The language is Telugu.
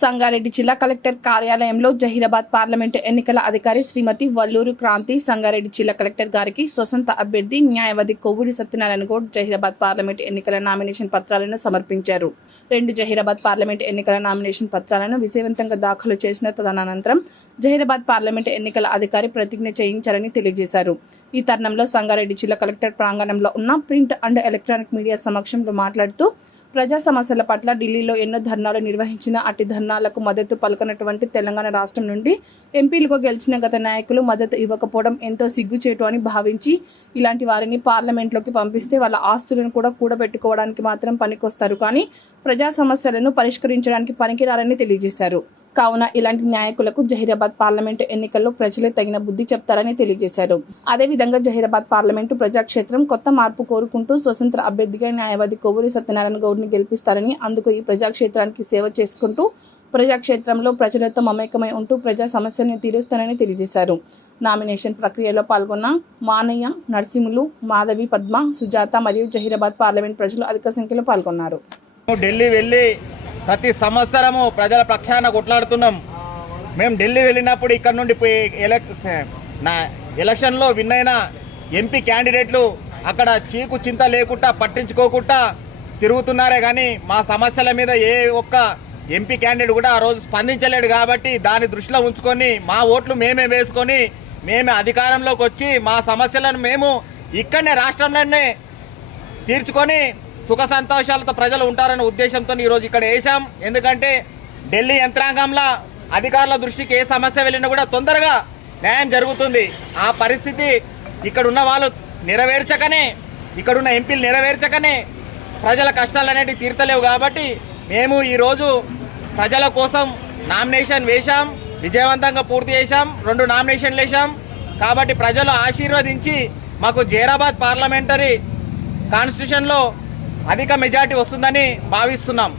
సంగారెడ్డి జిల్లా కలెక్టర్ కార్యాలయంలో జహీరాబాద్ పార్లమెంటు ఎన్నికల అధికారి శ్రీమతి వల్లూరు క్రాంతి సంగారెడ్డి జిల్లా కలెక్టర్ గారికి స్వతంత్ర అభ్యర్థి న్యాయవాది కొవ్వూరి సత్యనారాయణ గౌడ్ జహీరాబాద్ పార్లమెంటు ఎన్నికల నామినేషన్ పత్రాలను సమర్పించారు. రెండు జహీరాబాద్ పార్లమెంటు ఎన్నికల నామినేషన్ పత్రాలను విజయవంతంగా దాఖలు చేసిన తదనంతరం జహీరాబాద్ పార్లమెంటు ఎన్నికల అధికారి ప్రతిజ్ఞ చేయించారని తెలియజేశారు. ఈ తరుణంలో సంగారెడ్డి జిల్లా కలెక్టర్ ప్రాంగణంలో ఉన్న ప్రింట్ అండ్ ఎలక్ట్రానిక్ మీడియా సమక్షంలో మాట్లాడుతూ ప్రజా సమస్యల పట్ల ఢిల్లీలో ఎన్నో ధర్నాలు నిర్వహించిన అట్టి ధర్నాలకు మద్దతు పలకనటువంటి తెలంగాణ రాష్ట్రం నుండి ఎంపీలుగా గెలిచిన గత నాయకులు మద్దతు ఇవ్వకపోవడం ఎంతో సిగ్గుచేటు అని భావించి ఇలాంటి వారిని పార్లమెంట్లోకి పంపిస్తే వాళ్ళ ఆస్తులను కూడా కూడబెట్టుకోవడానికి మాత్రం పనికొస్తారు. కానీ ప్రజా సమస్యలను పరిష్కరించడానికి పనికిరారని తెలియజేశారు. కావున ఇలాంటి నాయకులకు జహీరాబాద్ పార్లమెంటు ఎన్నికల్లో ప్రజలే తగిన బుద్ధి చెప్తారని తెలియజేశారు. అదేవిధంగా జహీరాబాద్ పార్లమెంటు ప్రజాక్షేత్రం కొత్త మార్పు కోరుకుంటూ స్వతంత్ర అభ్యర్థిగా న్యాయవాది కొవ్వూరి సత్యనారాయణ గౌడ్ని గెలిపిస్తారని అందుకు ఈ ప్రజాక్షేత్రానికి సేవ చేసుకుంటూ ప్రజాక్షేత్రంలో ప్రజలతో మమేకమై ఉంటూ ప్రజా సమస్యలను తీరుస్తానని తెలియజేశారు. నామినేషన్ ప్రక్రియలో పాల్గొన్న మానయ్య నర్సింహులు మాధవి పద్మ సుజాత మరియు జహీరాబాద్ పార్లమెంట్ ప్రజలు అధిక సంఖ్యలో పాల్గొన్నారు. ఢిల్లీ వెళ్ళి ప్రతి సంవత్సరము ప్రజల పక్షాన కొట్లాడుతున్నాం. మేము ఢిల్లీ వెళ్ళినప్పుడు ఇక్కడ నుండి నా ఎలక్షన్లో విన్ అయిన ఎంపీ క్యాండిడేట్లు అక్కడ చీకు చింత లేకుండా పట్టించుకోకుండా తిరుగుతున్నారే కానీ మా సమస్యల మీద ఏ ఒక్క ఎంపీ క్యాండిడేట్ కూడా ఆ రోజు స్పందించలేడు కాబట్టి దాన్ని దృష్టిలో ఉంచుకొని మా ఓట్లు మేమే వేసుకొని మేమే అధికారంలోకి వచ్చి మా సమస్యలను మేము ఇక్కడనే రాష్ట్రంలోనే తీర్చుకొని సుఖ సంతోషాలతో ప్రజలు ఉంటారనే ఉద్దేశంతో ఈరోజు ఇక్కడ వేసాం ఎందుకంటే ఢిల్లీ యంత్రాంగంలో అధికారుల దృష్టికి ఏ సమస్య వెళ్ళినా కూడా తొందరగా న్యాయం జరుగుతుంది. ఆ పరిస్థితి ఇక్కడ ఉన్న వాళ్ళు నెరవేర్చకనే ఇక్కడున్న ఎంపీలు నెరవేర్చకనే ప్రజల కష్టాలు అనేటివి తీర్తలేవు కాబట్టి మేము ఈరోజు ప్రజల కోసం నామినేషన్ వేశాం విజయవంతంగా పూర్తి చేశాం రెండు నామినేషన్లు వేశాం. కాబట్టి ప్రజలు ఆశీర్వదించి మాకు జైరాబాద్ పార్లమెంటరీ కాన్స్టిట్యూషన్లో అధిక మెజార్టీ వస్తుందని భావిస్తున్నాం.